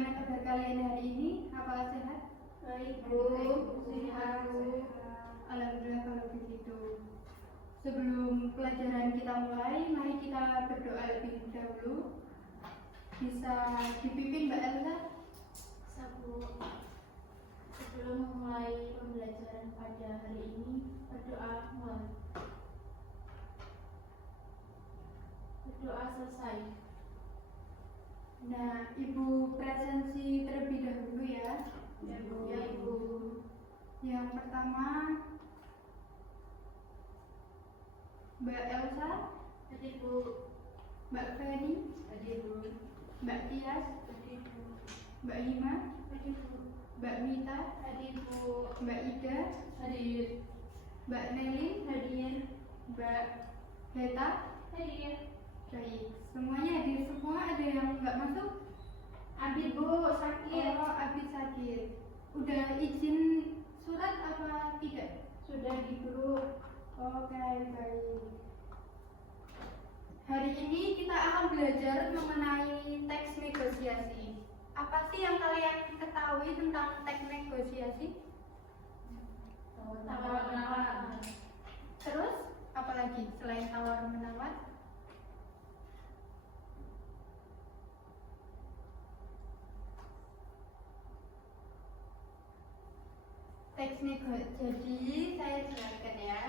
Bagaimana kabar kalian hari ini? Apakah sehat? Baik Bu, Sehat. Alhamdulillah kalau begitu. Sebelum pelajaran kita mulai, mari kita berdoa lebih dahulu. Bisa dipimpin Mbak Elsa? Sabu. Sebelum memulai pembelajaran pada hari ini, berdoa mulai. Berdoa selesai. Nah, Ibu presensi terlebih dahulu ya. Ya Ibu. Yang pertama, Mbak Elsa, Hadir Bu. Mbak Feni, Hadir Bu. Mbak Tias, Hadir Bu. Mbak Hima, Hadir Bu. Mbak Mita, Hadir Bu. Mbak Ida, Hadir. Mbak Nelly, Hadir. Mbak Heta. Hadir. Baik, semuanya hadir semua. Ada yang nggak masuk? Hadir Bu, sakit. Oh, habis sakit. Udah izin surat apa tidak? Sudah di grup. Oke, baik. Hari ini kita akan belajar mengenai teks negosiasi. Apa sih yang kalian ketahui tentang teks negosiasi? Tawar-menawar. Terus, apa lagi selain tawar-menawar? Teks negosiasi, jadi saya jelaskan ya.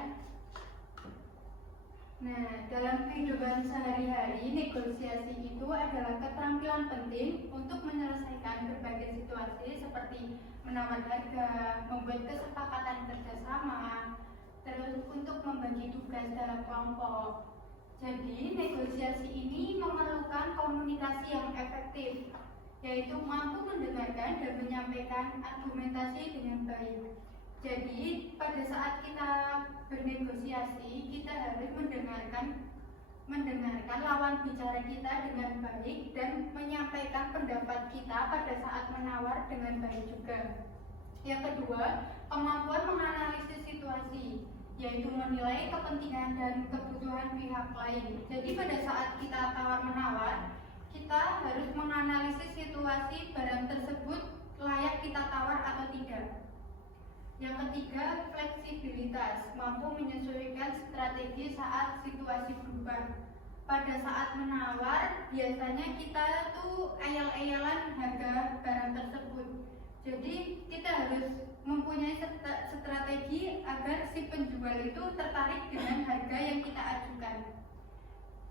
Nah, dalam kehidupan sehari-hari, negosiasi itu adalah keterampilan penting untuk menyelesaikan berbagai situasi seperti menawar harga, membuat kesepakatan kerjasama, terus untuk membagi tugas dalam kelompok. Jadi, negosiasi ini memerlukan komunikasi yang efektif, yaitu mampu mendengarkan dan menyampaikan argumentasi dengan baik. Jadi pada saat kita bernegosiasi, kita harus mendengarkan lawan bicara kita dengan baik dan menyampaikan pendapat kita pada saat menawar dengan baik juga. Yang kedua, kemampuan menganalisis situasi, yaitu menilai kepentingan dan kebutuhan pihak lain. Jadi pada saat kita tawar-menawar, kita harus menganalisis situasi barang tersebut layak kita tawar atau tidak. Yang ketiga, fleksibilitas, mampu menyesuaikan strategi saat situasi berubah. Pada saat menawar, biasanya kita tuh ayal-ayalan harga barang tersebut. Jadi kita harus mempunyai strategi agar si penjual itu tertarik dengan harga yang kita ajukan.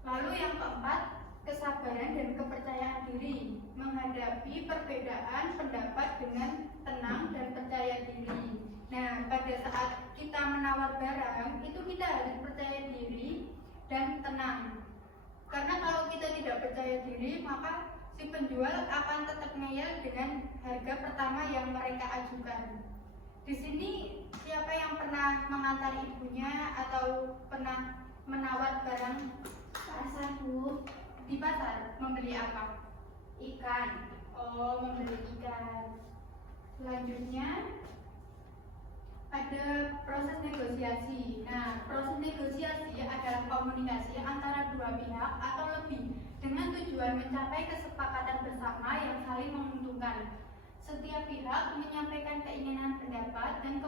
Lalu yang keempat, kesabaran dan kepercayaan diri, menghadapi perbedaan pendapat dengan tenang dan percaya diri. Nah, pada saat kita menawar barang, itu kita harus percaya diri dan tenang. Karena kalau kita tidak percaya diri, maka si penjual akan tetap ngeyel dengan harga pertama yang mereka ajukan. Di sini, siapa yang pernah mengantar ibunya atau pernah menawar barang Pasar Bu. di pasar? Membeli apa? Ikan. Oh, membeli ikan. Selanjutnya ada proses negosiasi. Nah, proses negosiasi adalah komunikasi antara dua pihak atau lebih dengan tujuan mencapai kesepakatan bersama yang saling menguntungkan. Setiap pihak menyampaikan keinginan pendapat dan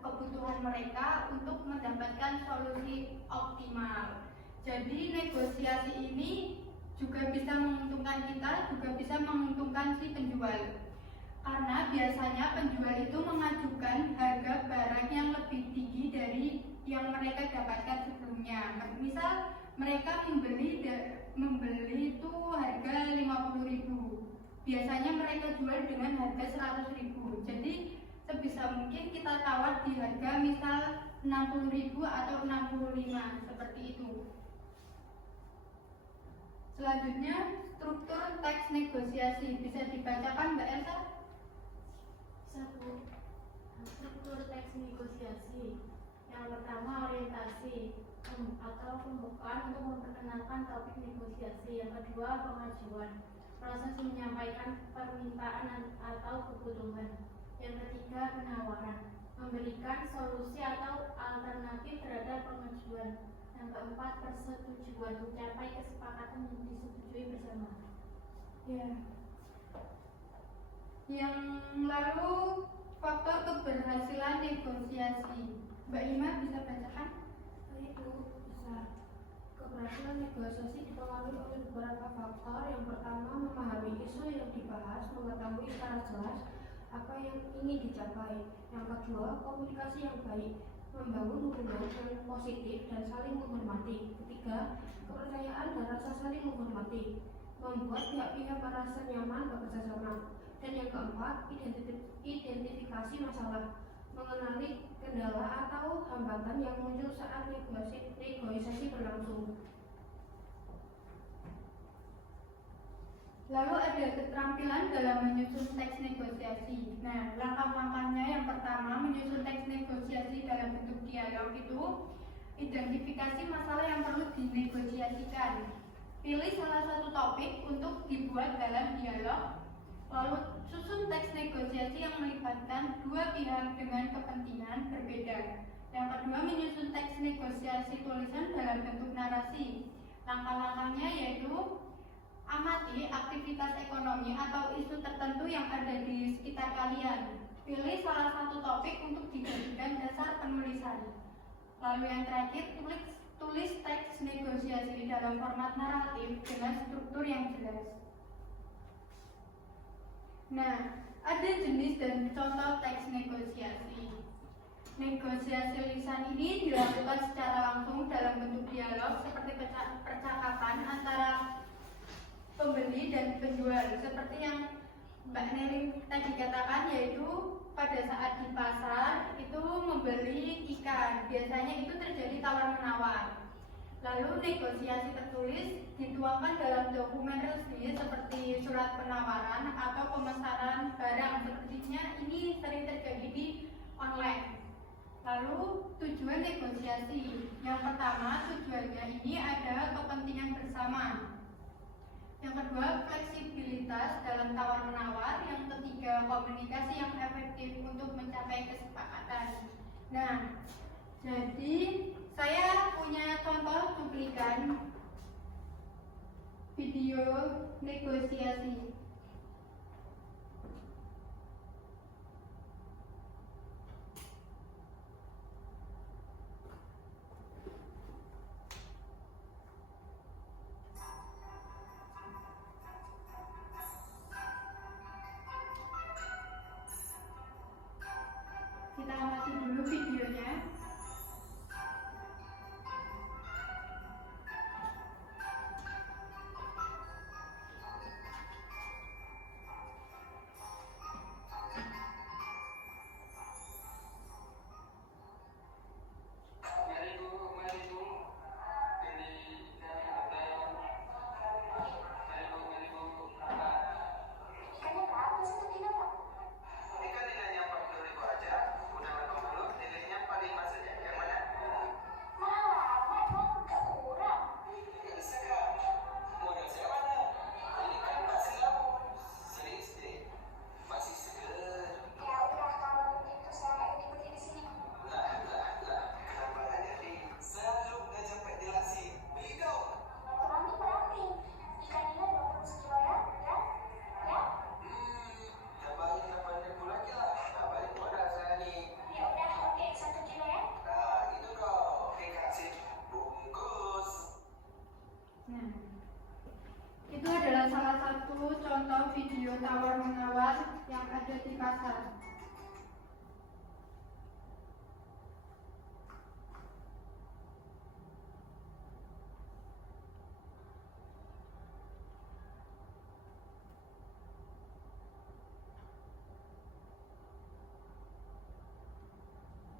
kebutuhan mereka untuk mendapatkan solusi optimal. Jadi negosiasi ini juga bisa menguntungkan kita, juga bisa menguntungkan si penjual. Karena biasanya penjual itu mengajukan harga barang yang lebih tinggi dari yang mereka dapatkan sebelumnya. Misal mereka membeli itu harga 50.000. Biasanya mereka jual dengan harga 100.000. Jadi sebisa mungkin kita tawar di harga misal 60.000 atau 65, seperti itu. Selanjutnya, struktur teks negosiasi bisa dibacakan Mbak Elsa? Satu, struktur teks negosiasi. Yang pertama, orientasi atau pembukaan untuk memperkenalkan topik negosiasi. Yang kedua, pengajuan, proses menyampaikan permintaan atau kebutuhan. Yang ketiga, penawaran, memberikan solusi atau alternatif terhadap pengajuan. Yang keempat, persetujuan, mencapai kesepakatan yang disetujui bersama. Ya. Yang lalu faktor keberhasilan negosiasi. Mbak Ima bisa bacakan? Baik Bu, bisa. Keberhasilan negosiasi dipengaruhi oleh beberapa faktor. Yang pertama, memahami isu yang dibahas, mengetahui secara jelas apa yang ingin dicapai. Yang kedua, komunikasi yang baik, membangun hubungan yang positif dan saling menghormati. Ketiga, kepercayaan dan rasa saling menghormati, membuat pihak-pihak merasa nyaman bekerja sama. Dan yang keempat, identifikasi masalah, mengenali kendala atau hambatan yang muncul saat negosiasi berlangsung. Lalu ada keterampilan dalam menyusun teks negosiasi. Nah, langkah-langkahnya yang pertama, menyusun teks negosiasi dalam bentuk dialog itu identifikasi masalah yang perlu dinegosiasikan. Pilih salah satu topik untuk dibuat dalam dialog. Lalu susun teks negosiasi yang melibatkan dua pihak dengan kepentingan berbeda. Yang kedua, menyusun teks negosiasi tulisan dalam bentuk narasi. Langkah-langkahnya yaitu amati aktivitas ekonomi atau isu tertentu yang ada di sekitar kalian. Pilih salah satu topik untuk dijadikan dasar penulisan. Lalu yang terakhir, tulis teks negosiasi dalam format naratif dengan struktur yang jelas. Nah, ada jenis dan contoh teks negosiasi. Negosiasi lisan ini dilakukan secara langsung dalam bentuk dialog seperti percakapan antara pembeli dan penjual, seperti yang Mbak Neli tadi katakan, yaitu pada saat di pasar itu membeli ikan, biasanya itu terjadi tawar-menawar. Lalu negosiasi tertulis dituangkan dalam dokumen resmi seperti surat penawaran atau pemesanan barang, sepertinya ini sering terjadi di online. Lalu tujuan negosiasi, yang pertama tujuannya ini ada kepentingan bersama. Yang kedua, fleksibilitas dalam tawar-menawar. Yang ketiga, komunikasi yang efektif untuk mencapai kesepakatan. Nah, jadi saya punya contoh cuplikan video negosiasi. Kita amati dulu videonya. Itu adalah salah satu contoh video tawar-menawar yang ada di pasar.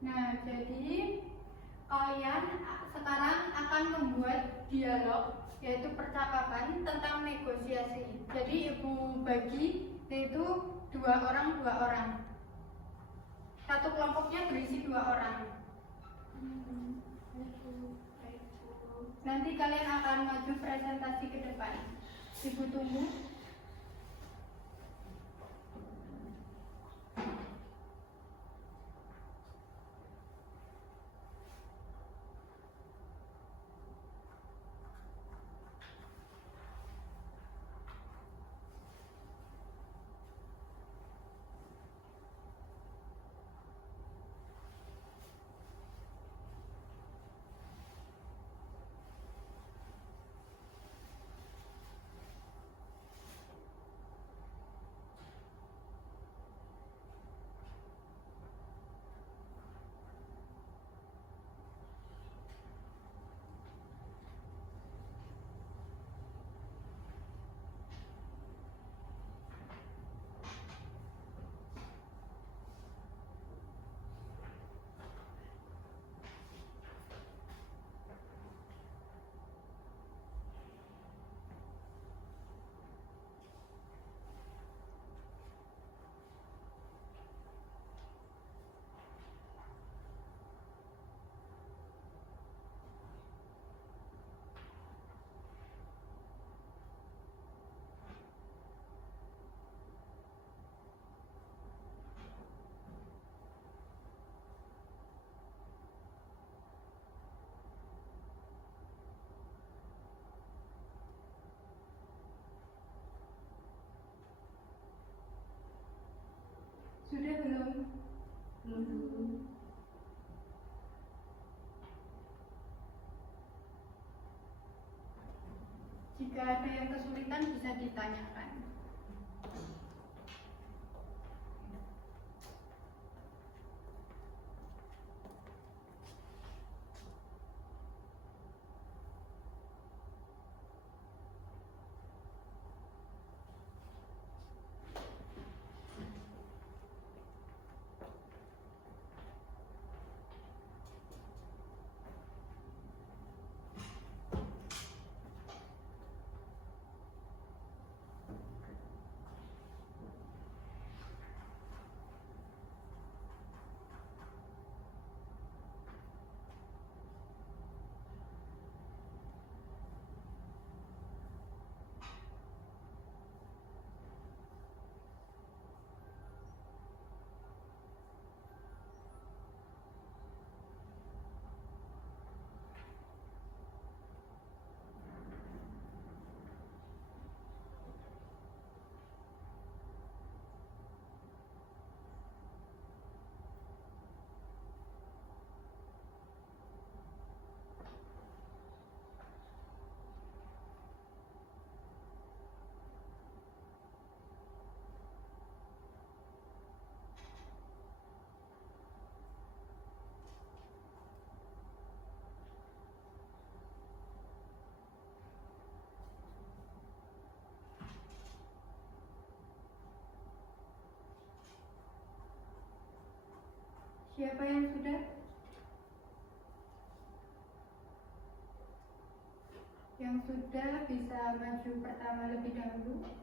Nah, jadi kalian sekarang akan membuat dialog, yaitu percakapan tentang negosiasi. Jadi ibu bagi yaitu dua orang. Satu kelompoknya berisi 2 orang. Nanti kalian akan maju presentasi ke depan. Ibu tunggu. Sudah belum? Belum. Jika ada yang kesulitan bisa ditanyakan. Siapa yang sudah? Yang sudah bisa maju pertama lebih dahulu.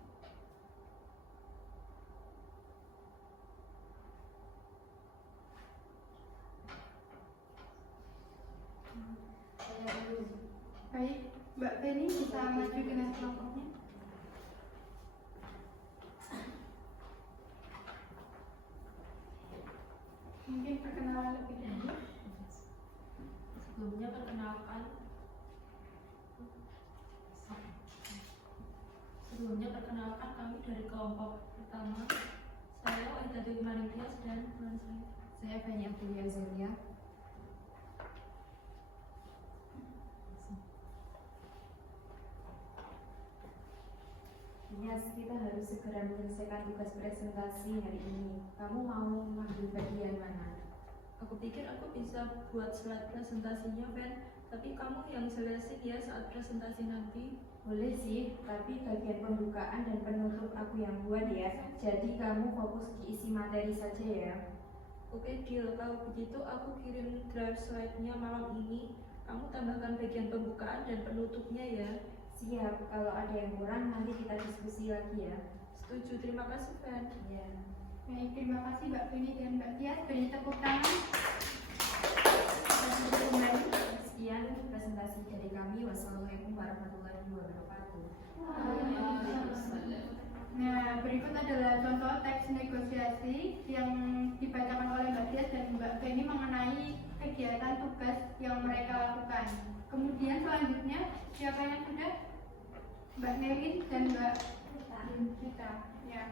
Saya belum. Baik, Mbak Feni bisa maju dengan kelompoknya. Mungkin perkenalan lebih dahulu. Sebelumnya perkenalkan kami dari kelompok pertama. Saya Wahida Dewi Marintias dan teman Saya Feni Aprilia Zelia. Yes, kita harus segera menyelesaikan tugas presentasi hari ini. Kamu mau mengambil bagian mana? Aku pikir aku bisa buat slide presentasinya, Ben. Tapi kamu yang jelasin ya saat presentasi nanti. Boleh sih, tapi bagian pembukaan dan penutup aku yang buat ya. Jadi kamu fokus di isi materi saja ya. Oke, deal. Kalau begitu aku kirim drive slide-nya malam ini. Kamu tambahkan bagian pembukaan dan penutupnya ya. Siap, kalau ada yang kurang nanti kita diskusi lagi ya. Setuju, terima kasih, Ben. Ya. Baik, terima kasih Mbak Feni dan Mbak Tias. Beri tepuk tangan. Sekian presentasi dari kami. Wassalamualaikum warahmatullahi wabarakatuh. Nah, berikut adalah contoh teks negosiasi yang dibacakan oleh Mbak Tias dan Mbak Feni mengenai kegiatan tugas yang mereka lakukan. Kemudian selanjutnya siapa yang sudah? Mbak Nelin dan Mbak Rita. Ya.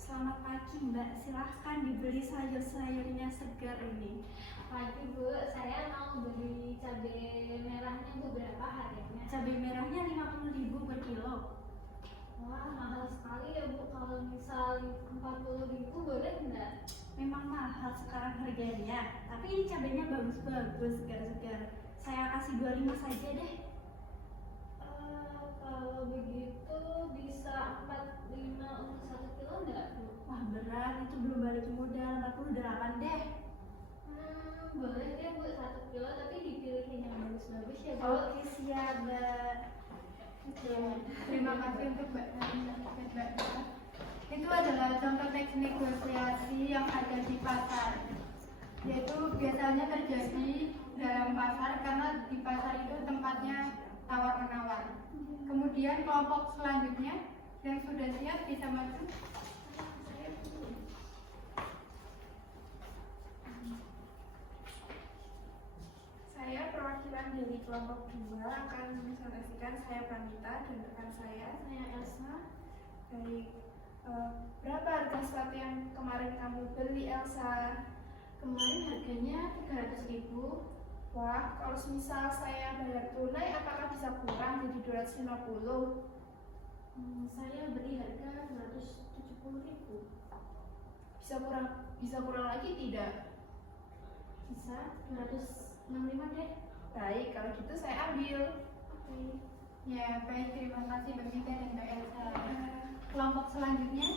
Selamat pagi Mbak, silahkan dibeli sayur-sayurnya segar ini. Pagi Bu, saya mau beli cabai merahnya Bu, berapa harganya? Cabai merahnya 50.000 per kilo. Wah, mahal sekali ya Bu, kalau misal 40.000 boleh nggak? Memang mahal sekarang harganya, tapi ini cabainya bagus-bagus, segar-segar. Saya kasih 25 saja deh. Kalau begitu bisa 45 untuk 1 kilo nggak Bu? Wah berat, itu belum balik modal, 48 deh. Boleh deh Bu, 1 kilo, tapi dipilihin yang bagus-bagus ya Bu. Oke siap Mbak. Terima kasih untuk Mbak Nelin dan Mbak Rita. Itu adalah contoh teks negosiasi yang ada di pasar, yaitu biasanya terjadi dalam pasar karena di pasar itu tempatnya tawar-menawar. Kemudian kelompok selanjutnya yang sudah siap bisa maju. Saya Saya perwakilan dari kelompok 2 akan menginformasikan saya Pramita dan rekan saya Elsa. Baik, berapa harga sepatu yang kemarin kamu beli, Elsa? Kemarin harganya 300.000. Wah, kalau misal saya bayar tunai, apakah bisa kurang jadi 250? Saya beli harga 270.000. Bisa kurang lagi tidak? Bisa 265 deh. Baik, kalau gitu saya ambil. Oke. Ya, baik, terima kasih Mbak Mika dan Mbak Elsa. Kelompok selanjutnya,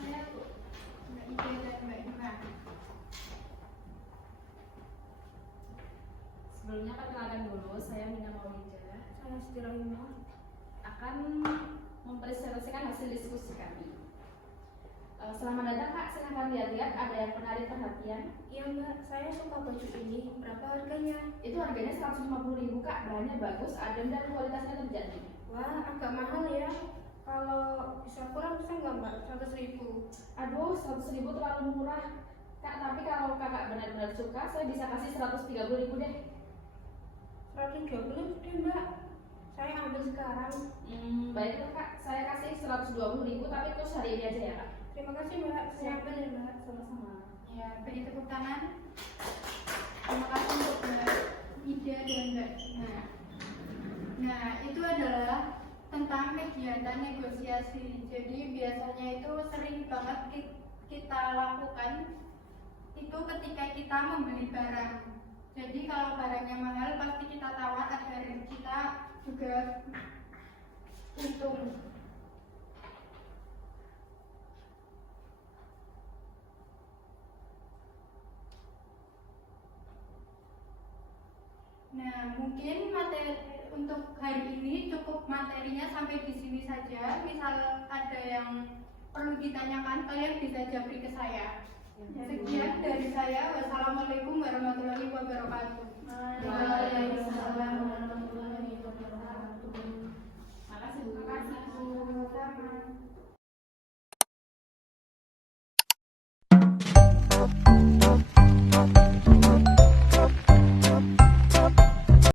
saya Mbak Ida dan Mbak Dima. Sebelumnya perkenalkan dulu, saya Mina Maulida Saya Siti Rahimah. akan mempresentasikan hasil diskusi kami. Selamat datang Kak, silahkan lihat-lihat ada yang menarik perhatian. Iya Mbak, saya suka baju ini. Berapa harganya? Itu harganya 150.000 Kak, bahannya bagus, adem dan kualitasnya terjamin. Wah, agak mahal ya. Kalau bisa kurang bisa nggak Mbak? 100.000. Aduh, 100.000 terlalu murah Kak, tapi kalau kakak benar-benar suka, saya bisa kasih 130.000 deh. 120 deh Mbak. Saya ambil sekarang. Baiklah Kak, saya kasih 120.000 tapi terus hari ini aja ya Kak. Terima kasih Mbak. Saya ambil ya Mbak. Sama-sama. Ya, beri tepuk tangan. Terima kasih untuk Mbak Ida dan Mbak Dima. Nah, itu adalah tentang kegiatan negosiasi. Jadi biasanya itu sering banget kita lakukan itu ketika kita membeli barang. Jadi kalau barangnya mahal pasti kita tawar agar kita juga untung. Nah, mungkin materi untuk hari ini cukup materinya sampai di sini saja. Misal ada yang perlu ditanyakan, kalian bisa japri ke saya. Sekian dari saya. Wassalamualaikum warahmatullahi wabarakatuh. Waalaikumsalam.